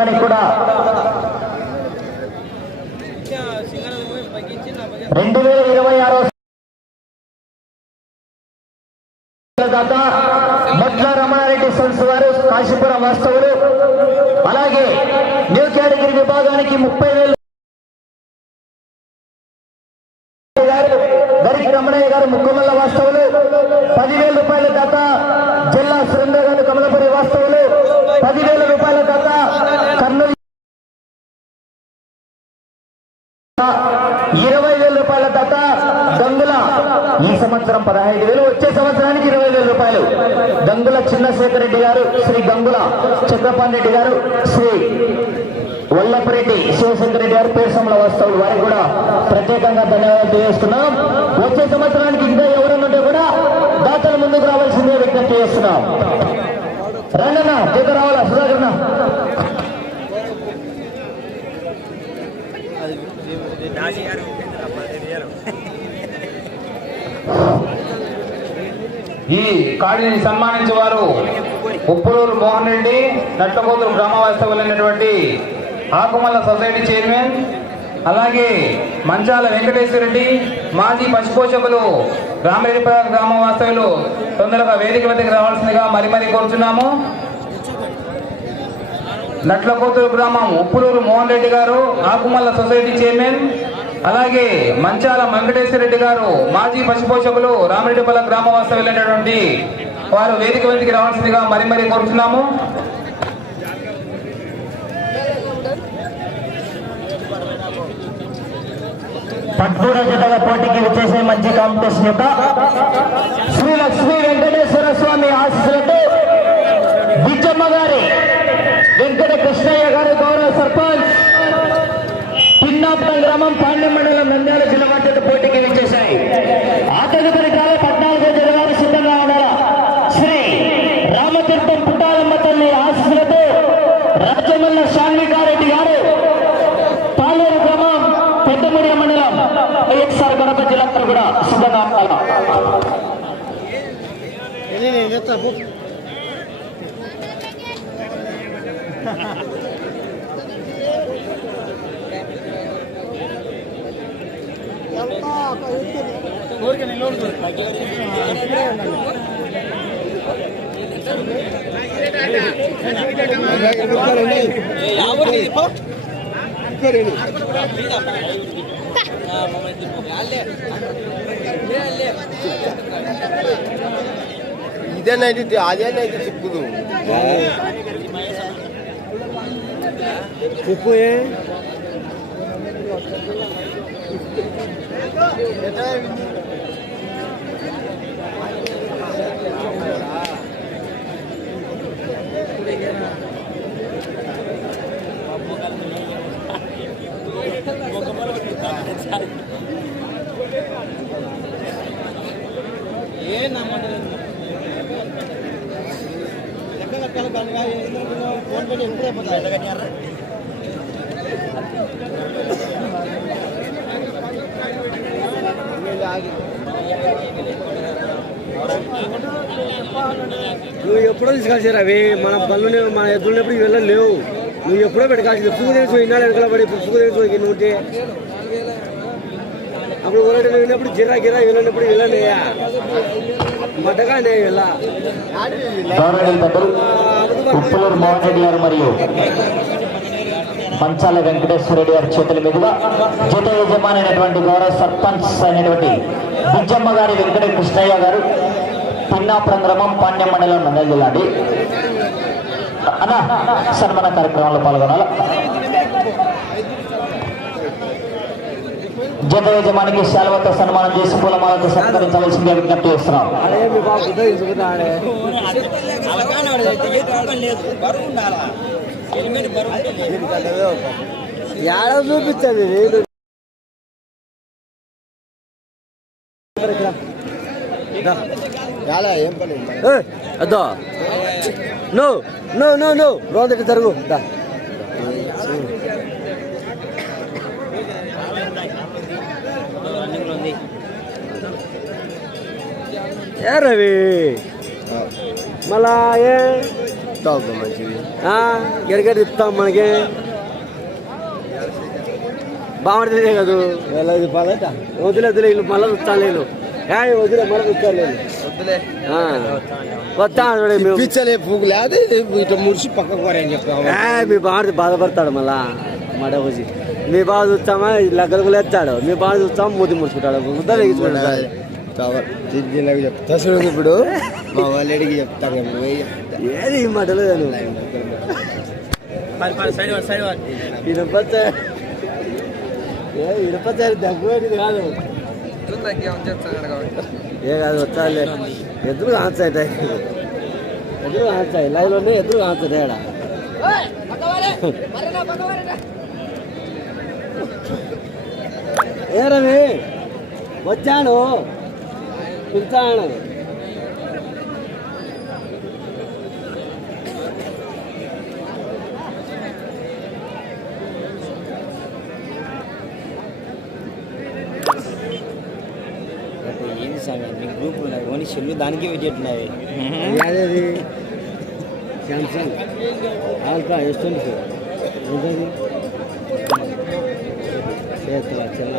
మొత్తానికి కూడా రెండు వేల ఇరవై ఆరో దాత మొట్ల రమణారెడ్డి సన్స్ వారు కాశీపురం వాస్తవులు. అలాగే న్యూ కేటగిరీ విభాగానికి ముప్పై వేలు గారు గరికి రమణయ్య గారు ముక్కమల్ల వాస్తవులు. పదివేల రూపాయల దాత జిల్లా సురేంద్ర గారు కమలపురి వాస్తవులు. పదివేల రూపాయల దాత ఇరవై వేల రూపాయల తత గంగుల ఈ సంవత్సరం పదహైదు వేలు వచ్చే సంవత్సరానికి ఇరవై వేల రూపాయలు. గంగుల చిన్నశేఖర్ రెడ్డి గారు శ్రీ గంగుల చక్రపాణి రెడ్డి గారు శ్రీ వల్లపరెడ్డి శివశంకర్ రెడ్డి గారు పేరుసముల వస్తువులు వారికి కూడా ప్రత్యేకంగా ధన్యవాదాలు తెలియజేస్తున్నాం. వచ్చే సంవత్సరానికి ఇంకా ఎవరైనా ఉంటే కూడా దాతలు ముందుకు రావాల్సిందే విజ్ఞప్తి చేస్తున్నాం. రండన్నా జీతం రావాలా? సుధాకరణ ఈ కాడిని సన్మానించే వారు ఉప్పులూరు మోహన్ రెడ్డి నట్లకోతులు గ్రామ వాస్తవులైనటువంటి ఆకుమల్ల సొసైటీ చైర్మన్ అలాగే మంచాల వెంకటేశ్వర రెడ్డి మాజీ పశుపోషకులు రామరెడ్డిపద గ్రామ వాస్తవులు తొందరగా వేదిక వద్దకు రావాల్సిందిగా మరి మరీ కోరుచున్నాము. నట్లకూతురు గ్రామం ఉప్పులూరు మోహన్ రెడ్డి గారు ఆకుమల్ల సొసైటీ చైర్మన్ అలాగే మంచాల వెంకటేశ్వర రెడ్డి గారు మాజీ పశుపోషకులు రామిరెడ్డిపల్ల గ్రామవాసం వెళ్ళినటువంటి వారు వేదిక వెందికి రావాల్సిందిగా మరి మరి కోరుతున్నాము పద్మూడ పోటీకి వచ్చేసే మంచి కాంపిటీషన్ యొక్క శ్రీ లక్ష్మీ వెంకటేశ్వర స్వామి ఆశీస్సులతో బిచ్చమ్మ గారి వెంకట కృష్ణయ్య గారు గౌరవ సర్పంచ్ పిన్నాపురం గ్రామం పాండ్యం మండలం నంద్యాల జిల్లా మధ్యత పోటీకి విచ్చేశాయి ఆ తదుపరి కాలం పద్నాలుగో జరగాలి సిద్ధంగా ఉండాలా శ్రీ రామతీర్థం పుట్టాలమ్మ తల్లి ఆశీస్సులతో రాజమల్ల శాన్వికారెడ్డి గారు పాలూరు గ్రామం పెద్దమూడి మండలం వైఎస్ఆర్ కడప జిల్లా కూడా సిద్ధంగా ఉండాలి ఇదేనైతే అదేనైతే చిక్కుదు ఉప్పు ఏ? నువ్వు ఎప్పుడో తీసుకొచ్చారు అవి మన పనులు మన ఎద్దులు ఎప్పుడు వెళ్ళలేవు. నువ్వు ఎప్పుడో పెట్టుకోవాల్సింది. పువ్వు తెచ్చి ఇన్నాళ్ళు వెనకాల పడి ఇప్పుడు పువ్వు తెచ్చి ఉంటే అప్పుడు ఒకటి వెళ్ళినప్పుడు గిరా గిరా వెళ్ళినప్పుడు వెళ్ళనయ్యా మడ్డగా వెళ్ళా. ఉప్పులూరు మోహన్ గారు మరియు మంచాల వెంకటేశ్వర రెడ్డి గారి చేతుల మీదుగా జత యజమాని అయినటువంటి గౌరవ సర్పంచ్ అయినటువంటి బుజ్జమ్మ గారి వెంకట కృష్ణయ్య గారు పిన్నాపురం గ్రామం పాండ్యం మండలం నంద్యాల జిల్లా అన్న సన్మాన కార్యక్రమంలో పాల్గొనాలి? జత యజమానికి శాలవతో సన్మానం చేసి పూలమాలతో సత్కరించవలసిందిగా విజ్ఞప్తి చేస్తున్నాం. అదే ఏడ చాలా ఏం పని? అద్దా. No no no no. జరుగు. దా. ఏ రవి మళ్ళా ఏ? చెప్తావు మంచిది గెరగడ ఇస్తాం మనకి. బాగుంటుంది కదా. వెళ్ళదు బాధట వదిలే వదిలే వీళ్ళు మళ్ళీ వస్తాను నేను ఏ వదిలే మళ్ళీ వస్తాను నేను వస్తాను మేము. పిచ్చలే పువ్వు లేదు ఇట్లా పక్కకు పోరని మీ బాగా బాధపడతాడు మళ్ళా. మడ వచ్చి మీ బాగా చూస్తామా లగ్గలకు లేస్తాడు మీ బాగా చూస్తామా మూతి ముడుచుకుంటాడు. ఎగించుకుంటాడు నాకు చెప్తా. చూడు ఇప్పుడు మా వాళ్ళడికి చెప్తాను కదా, పోయి చెప్తా. ఏది ఈ మాటలు ఇనపచ్చ ఏ ఇనపచ్చ దగ్గర కాదు. ఏ కాదు వచ్చాలే ఎదురు ఆన్సాయి ఎదురు ఆన్సాయి లైవ్లోనే ఎదురు ఆన్సాయి తేడా ఏ రవి వచ్చాను. పిలిచాను ఏంది స్వామి మీ గ్రూప్ ఉన్నాయి ఓన్లీ సెల్లు దానికి వికెట్ ఉన్నాయి అదేది Samsung Ultra S twenty four ఏంటది చేతుల చిన్న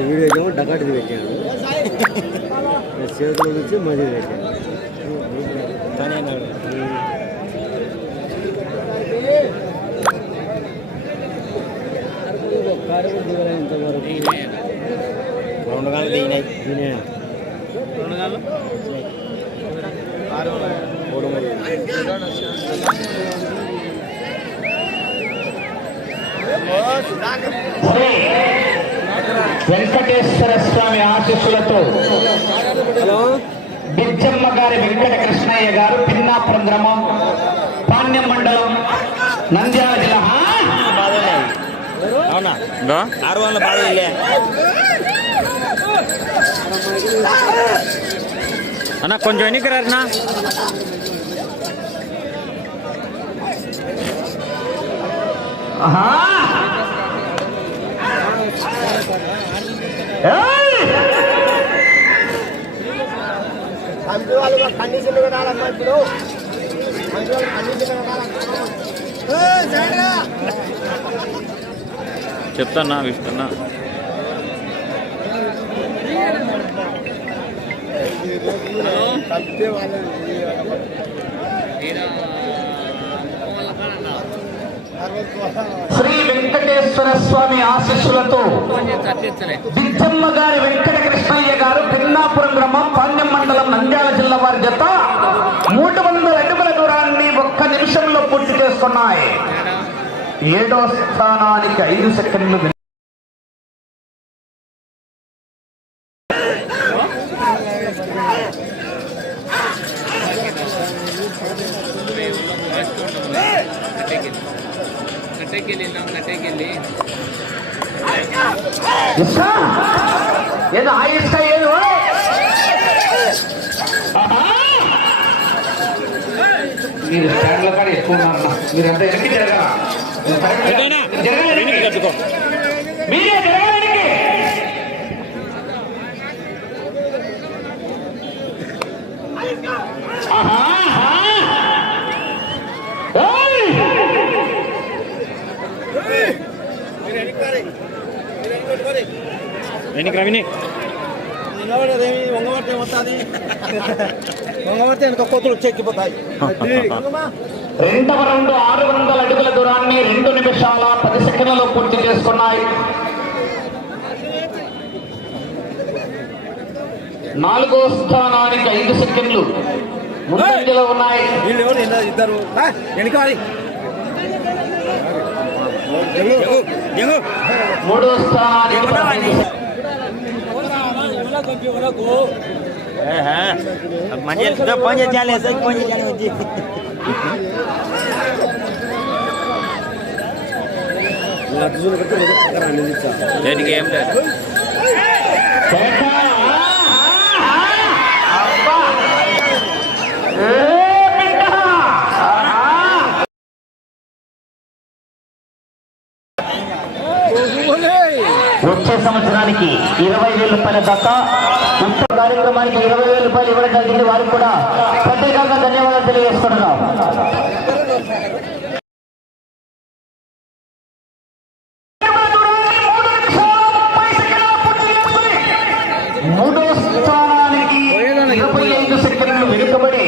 వీడియో ఏమో డకాటిది పెట్టాను చేతుల నుంచి మది పెట్టాను తనే అన్నాడు. కారు దిగలే ఇంతవరకు రెండు గంటలు దిగినాయి దీనే మూడు మూడు శ్రీ వెంకటేశ్వర స్వామి ఆశీస్సులతో హలో. బిచ్చమ్మ గారి వెంకట కృష్ణయ్య గారు పిన్నాపురం గ్రామం పాణ్యం మండలం నంద్యాల జిల్లా. అన్న కొంచెం వెనక్కి రారనా ఆహా. కంపెనీ వాళ్ళు కండిషన్ పెట్టాలమ్మా ఇప్పుడు కంపెనీ వాళ్ళు కండిషన్ పెట్టాలమ్మా చెప్తానా విష్ణున్నా కంపెనీ వాళ్ళు శ్రీ వెంకటేశ్వర స్వామి ఆశీస్సులతో బిచ్చమ్మ గారి వెంకట కృష్ణయ్య గారు పిన్నాపురం గ్రామం పాండ్యం మండలం నంద్యాల జిల్లా వారి జత మూడు వందల అడుగుల దూరాన్ని ఒక్క నిమిషంలో పూర్తి చేస్తున్నాయి ఏడో స్థానానికి ఐదు సెకండ్లు ఇస్తా? ఏదో ఆ ఇస్తా ఏదో మీరు స్టాండ్ల కాడ ఎక్కువ ఉన్నారన్న. మీరంతా వెనక్కి జరగాల. మీరే జరగాలి ఆహా. వెనక్కి రా వంగబడితే వెనక కోతులు చెక్కిపోతాయి రెండవ రౌండ్ ఆరు వందల అడుగుల దూరాన్ని రెండు నిమిషాల పది సెకండ్లలో పూర్తి చేసుకున్నాయి. నాలుగో స్థానానికి ఐదు సెకండ్లు ముందంజలో ఉన్నాయి. వీళ్ళు ఇద్దరు వెనకాలి మూడో స్థానానికి మంచి సెకండ్లు. చేయాలి ఫోన్ చేయాలి వచ్చే సంవత్సరానికి ఇరవై వేల రూపాయల దాకా ఉక్త కార్యక్రమానికి ఇరవై వేల రూపాయలు ఇవ్వడం జరిగింది. వారికి కూడా ప్రత్యేకంగా ధన్యవాదాలు తెలియజేస్తున్నాం మూడో స్థానానికి ఇరవై ఐదు సెకండ్లు వెనుకబడి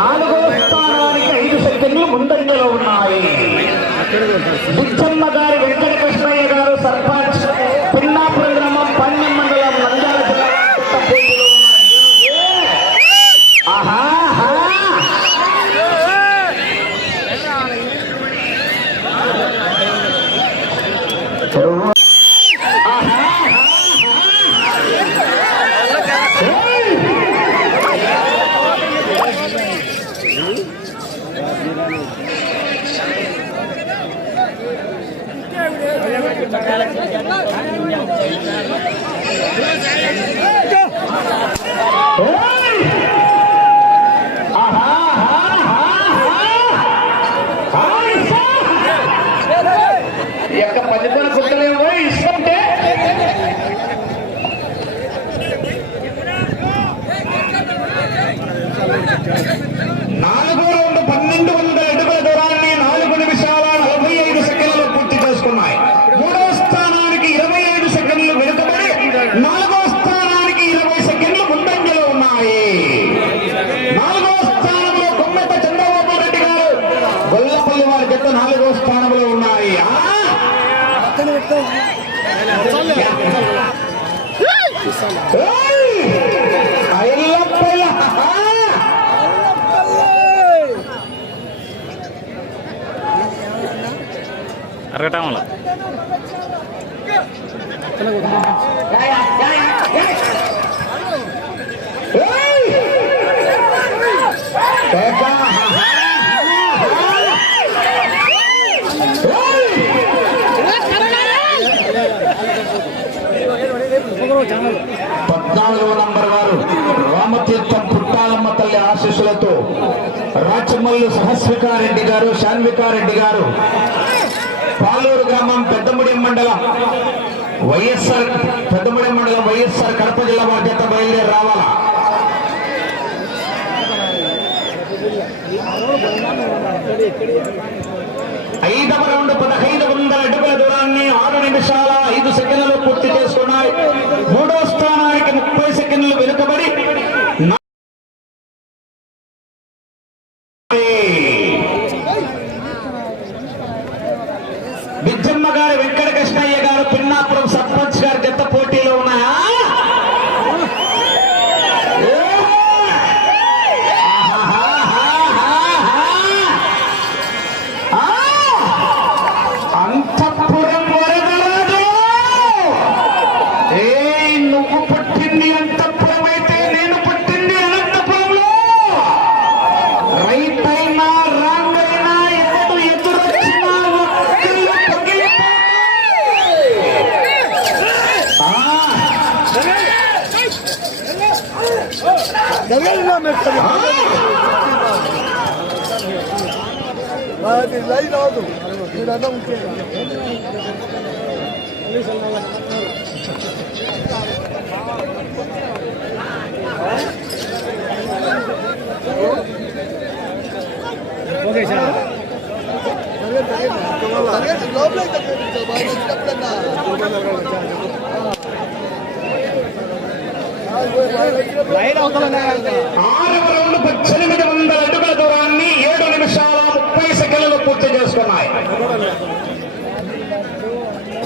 నాలుగో స్థానానికి ఐదు సెకండ్లు ముందంజలో ఉన్నాయి బుచ్చమ్మ గారి వెంకట కృష్ణయ్య గారు సర్పంచ్ పిన్నాపురం గ్రామం పన్నెం మండలం నంద్యాల జిల్లా కొత్త పోటీలో ఉన్నారు. ఆహా ఆహా. ఏయ్! ఆహా, ఆహా, ఆహా. ఆయిషా! ఈ యొక్క పదితన కుట్టలేమో ఇస్తుంటే నాలుగో రౌండ్ పన్నెండు వందల అడుగుల దూరాన్ని నాలుగు నిమిషాల నలభై ఐదు సెకండ్లు పూర్తి చేసుకున్నాయి మూడో స్థానానికి ఇరవై ఐదు సెకండ్లు వెనుకబడి నాలుగో స్థానానికి ఇరవై సెకండ్లు ముందంజలో ఉన్నాయి నాలుగో స్థానంలో కొమ్మెత చంద్రబాబు రెడ్డి గారు గొల్లపల్లి వారి జత నాలుగో స్థానంలో ఉన్నాయి ఆ? ఏయ్! ఐలప్పయ్య! ఆ! అరగటంలో ఏయ్! పేక! ఏయ్! పద్నాలుగవ నంబర్ వారు రామతీర్థం పుట్టాలమ్మ తల్లి ఆశీస్సులతో రాచమల్లు సహస్వికారెడ్డి గారు శాన్వికారెడ్డి గారు పాలూరు గ్రామం పెద్దముడి మండలం వైఎస్ఆర్ పెద్దముడి మండలం వైఎస్ఆర్ కడప జిల్లా బాధ్యత బయలుదేరి రావాలా? ఐదవ రౌండ్ పదహైదు వందల అడుగుల దూరాన్ని ఆరు నిమిషాల ఐదు సెకండ్లు పూర్తి చేసుకున్నాయి. మూడో స్థానానికి ముప్పై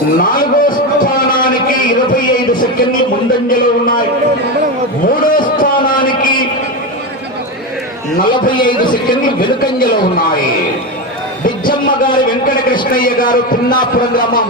నాలుగో స్థానానికి ఇరవై ఐదు సెకండ్లు ముందంజలో ఉన్నాయి. మూడో స్థానానికి నలభై ఐదు సెకండ్లు వెనుకంజలో ఉన్నాయి. బిజ్జమ్మ గారి వెంకట కృష్ణయ్య గారు పిన్నాపురం గ్రామం.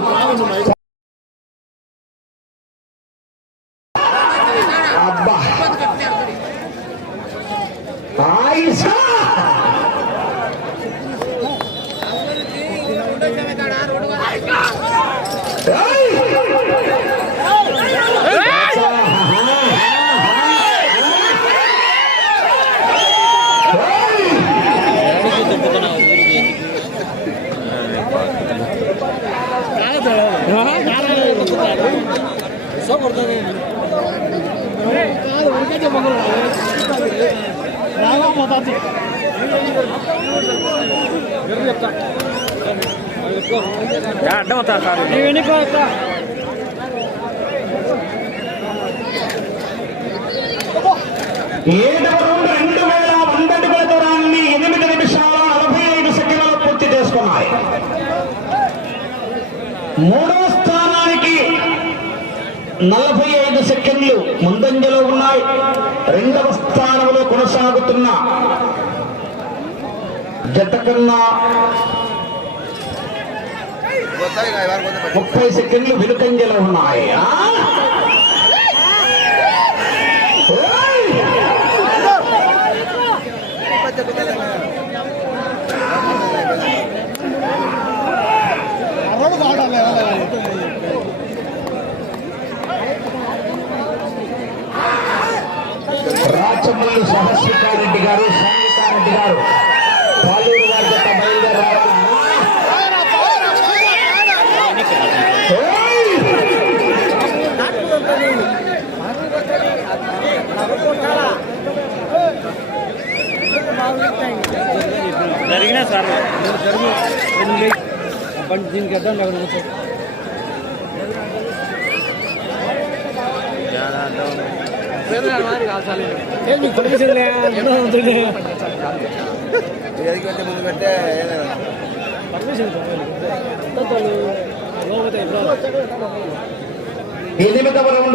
అడ్డం అవుతా సార్ ఏడవ రౌండ్ రెండు వేల వంద అడుగుల దూరాన్ని ఎనిమిది నిమిషాల నలభై ఐదు సెకండ్లలో పూర్తి చేసుకున్నాయి. మూడవ స్థానానికి నలభై ఐదు సెకండ్లు ముందంజలో ఉన్నాయి. రెండవ స్థానంలో కొనసాగుతున్న జత కన్నా ముప్పై సెకండ్లు వెనుకంజలో ఉన్నాయి ఆ? ఓయ్! రాచమల్లి సహస్రికారెడ్డి గారు సంగీతారెడ్డి గారు పాలూరు వారి జత బయలుదేరి రావాలా? ఓయ్! జరిగినా సార్ బండి దీనికి అర్థం నాకు నమ్మకం. ఏ, మీకు పర్మిషన్ లే, ఎన్నో ఉంటుంది. ముందు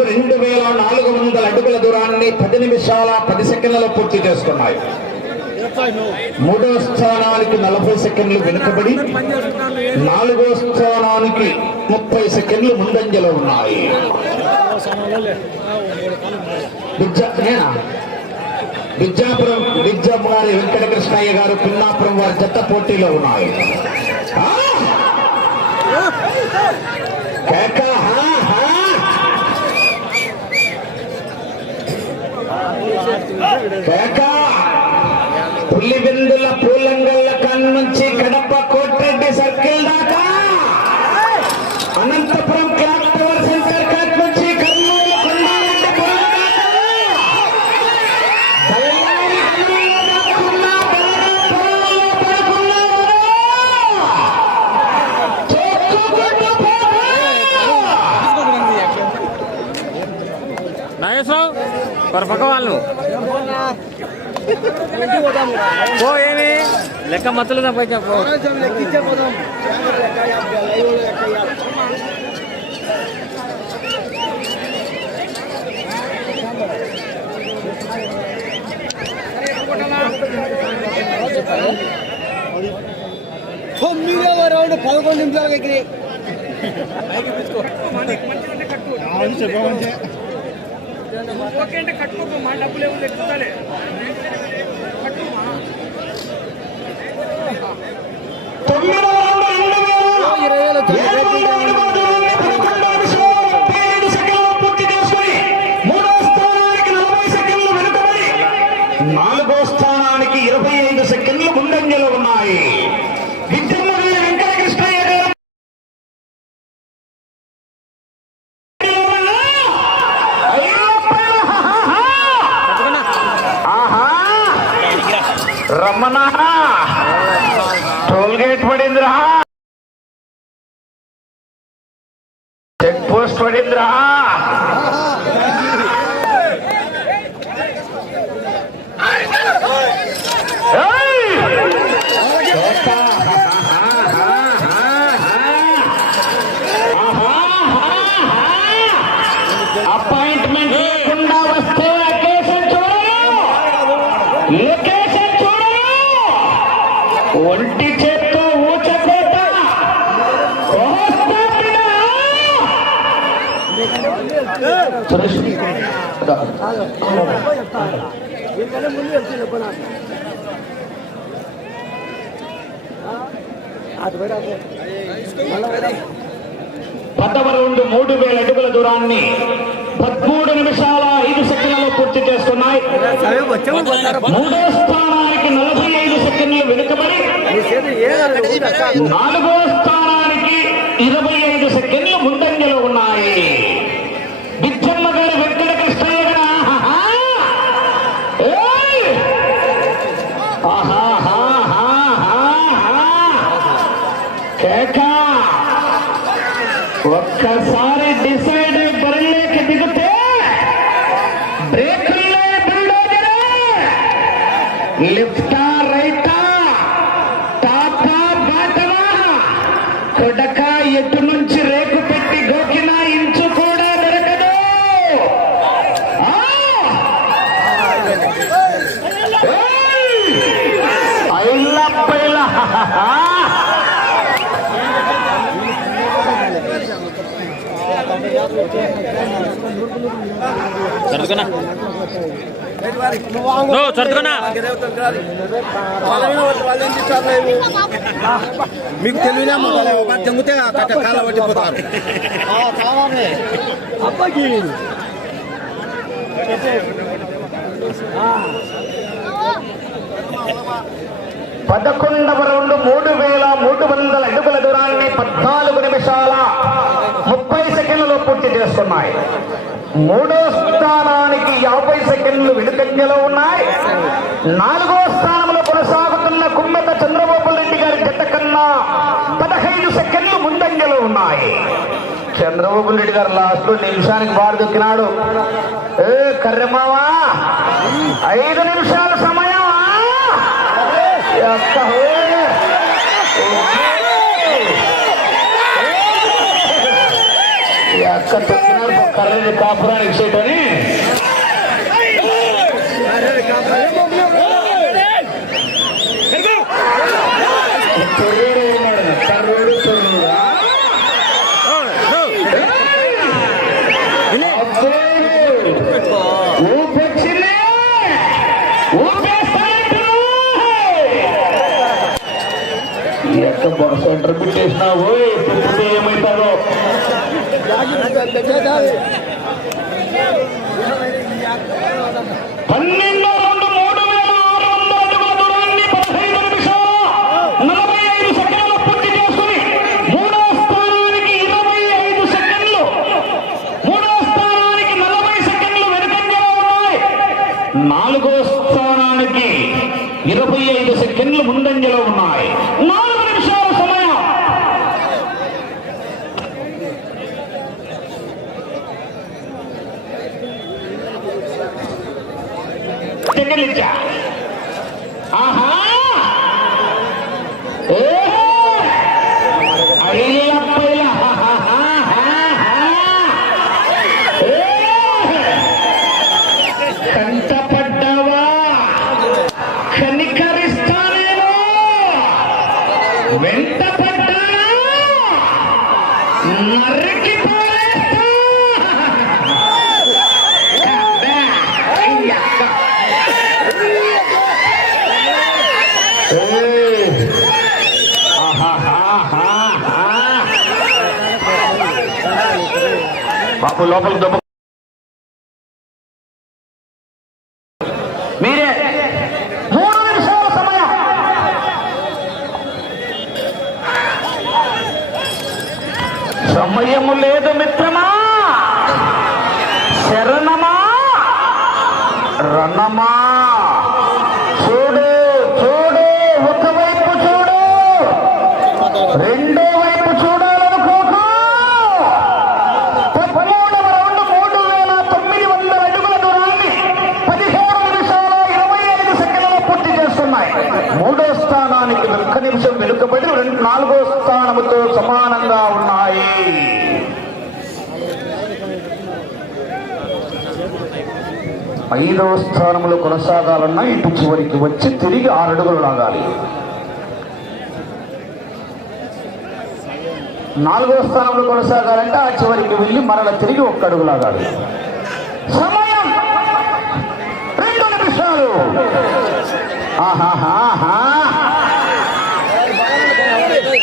రౌండ్ వేల నాలుగు వందల అడుగుల దూరాన్ని పది నిమిషాల పది సెకండ్లలో పూర్తి చేసుకున్నాయి మూడో స్థానానికి నలభై సెకండ్లు వెనుకబడి నాలుగో స్థానానికి ముప్పై సెకండ్లు ముందంజలో ఉన్నాయి. నేనా? బిజ్జాపురం గారి వెంకటకృష్ణయ్య గారు పిన్నాపురం వారి జత పోటీలో ఉన్నాయి. కేకా. హా, హా. కేక పులివెందుల పూలంగల్ల కడప కోట్రెడ్డి సర్కిల్ దాకా. Anantapuram clock tower centre cut నుంచి కర్నూలు కొండారెడ్డి పురం దాకా. కళ్యాణి పో ఏమి? లెక్క మత్తులు తప్ప చెప్పు లెక్కించే పోదాం తొమ్మిదవ రౌండ్ పదకొండు నిమిషాలకు ఎక్కినాయి తొమ్మిదవ రౌండ్ రెండు వేల ఇరవై వేలు ఇరవై లొకేషన్ చూడను ఒంటి చేత్తో ఊచకోట! పదవ రౌండ్ మూడు వేల అడుగుల దూరాన్ని పదమూడు నిమిషాల పూర్తి చేస్తున్నాయి. మూడో స్థానానికి నలభై ఐదు సెకండ్లు వెనుకబడి నాలుగో స్థానానికి ఇరవై ఐదు సెకండ్లు ముందంజలో ఉన్నాయి. బిచ్చమ్మ గారు వెంకట కష్టాలు ఒక్కసారి సర్దుకున్నా నువ్వు సర్దుకున్నా మీకు తెలియదా తెంగితే కాళ్ళ పట్టిపోతారు అబ్బాకి పదకొండవ రౌండ్ మూడు వేల మూడు వందల అడుగుల దూరాన్ని పద్నాలుగు నిమిషాల ముప్పై సెకండ్లలో పూర్తి చేస్తున్నాయి మూడో స్థానానికి యాభై సెకండ్లు వెనుకంజలో ఉన్నాయి. నాలుగో స్థానంలో కొనసాగుతున్న కుమ్మెత చంద్రబాబు రెడ్డి గారి జత కన్నా పదహైదు సెకండ్లు ముందంజలో ఉన్నాయి. చంద్రబాబు రెడ్డి గారు లాస్ట్లో నిమిషానికి బాడు దొక్కినాడు ఏ కర్రమావా? ఐదు నిమిషాల సమయం. యొక్క అక్క తొక్కినాడు కాపురానికి చేయటని తొర్రుడు ఉన్నాడు. ఎంత పెట్టేసినావు ఇప్పుడు పన్నెండో రెండు మూడు వేల ఆరు వందల అడుగుల దూరాన్ని పదహైదు నిమిషాల నలభై ఐదు సెకండ్లు పూర్తి చేసుకుని మూడో స్థానానికి ఇరవై ఐదు సెకండ్లు మూడో స్థానానికి నలభై సెకండ్లు వెనుకంజలో ఉన్నాయి. నాలుగో స్థానానికి ఇరవై ఐదు సెకండ్లు ముందంజలో ఉన్నాయి నాలుగు నిమిషాల సమయం సెకండ్లు ఇచ్చా ఆహా లోపల దెబ్బ మీరే మూడు నిమిషాల సమయం. సమయము లేదు మిత్రమా. శరణమా. రణమా చూడు చూడు ఒకవైపు చూడు రెండో వైపు చూడాలనుకోకు పదమూడవ రౌండ్ మూడు వేల తొమ్మిది వందల అడుగుల దూరాన్ని పదిహేను నిమిషాల ఇరవై ఐదు సెకండ్లలో పూర్తి చేస్తున్నాయి మూడో స్థానానికి ఒక్క నిమిషం వెనుకబడి రెండు నాలుగో స్థానముతో సమానంగా ఉన్నాయి. ఐదవ స్థానంలో కొనసాగాలన్నా ఇటు చివరికి వచ్చి తిరిగి ఆరడుగులు లాగాలి. నాలుగో స్థానంలో కొనసాగాలంటే ఆ చివరికి వెళ్ళి మరల తిరిగి ఒక్క అడుగు లాగాలి. సమయం! రెండు నిమిషాలు! ఆహాహాహా.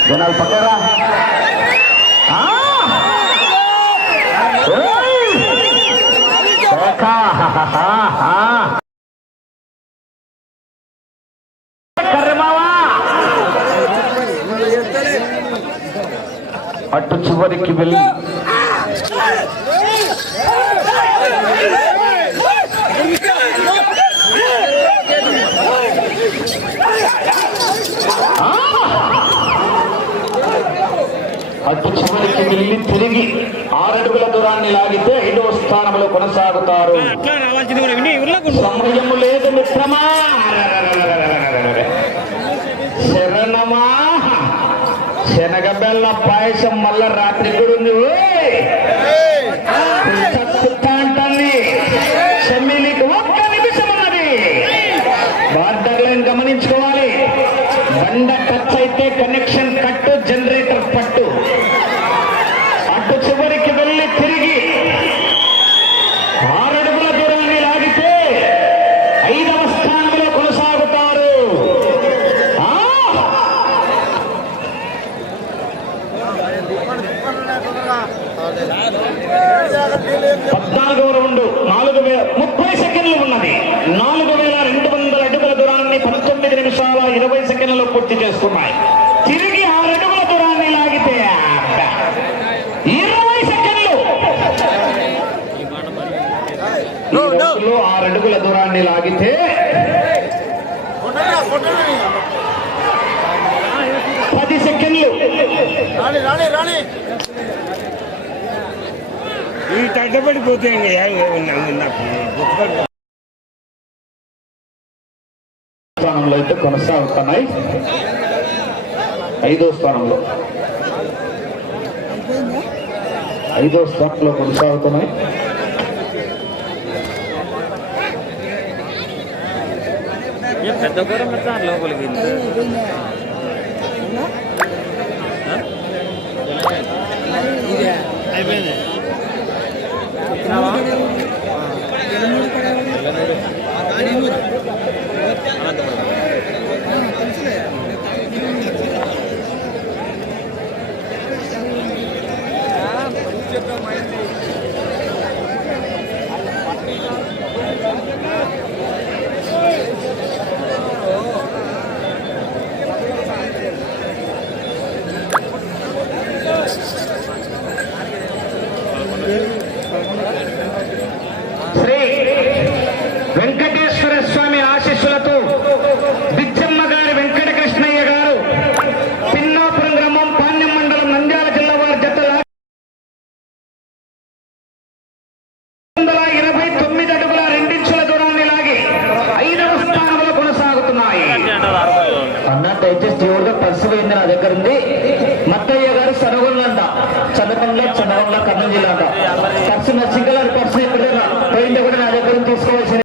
Don Alpacara. పాయసం మళ్ళా రాత్రి కూడా ఉంది నిమిషాల ఇరవై సెకండ్లలో పూర్తి చేసుకున్నాయి తిరిగి ఆ ఆరడుగుల దూరాన్ని లాగితే ఇరవై సెకండ్లు ఆరడుగుల దూరాన్ని లాగితే పది సెకండ్లు ఈ తడ్డపడిపోతే ఇంకా గుర్తుపడి అయితే కొనసాగుతున్నాయి. ఐదో స్థానంలో. ఐదో స్థానంలో కొనసాగుతున్నాయి. పెద్ద లోపలికి అయిపోయింది.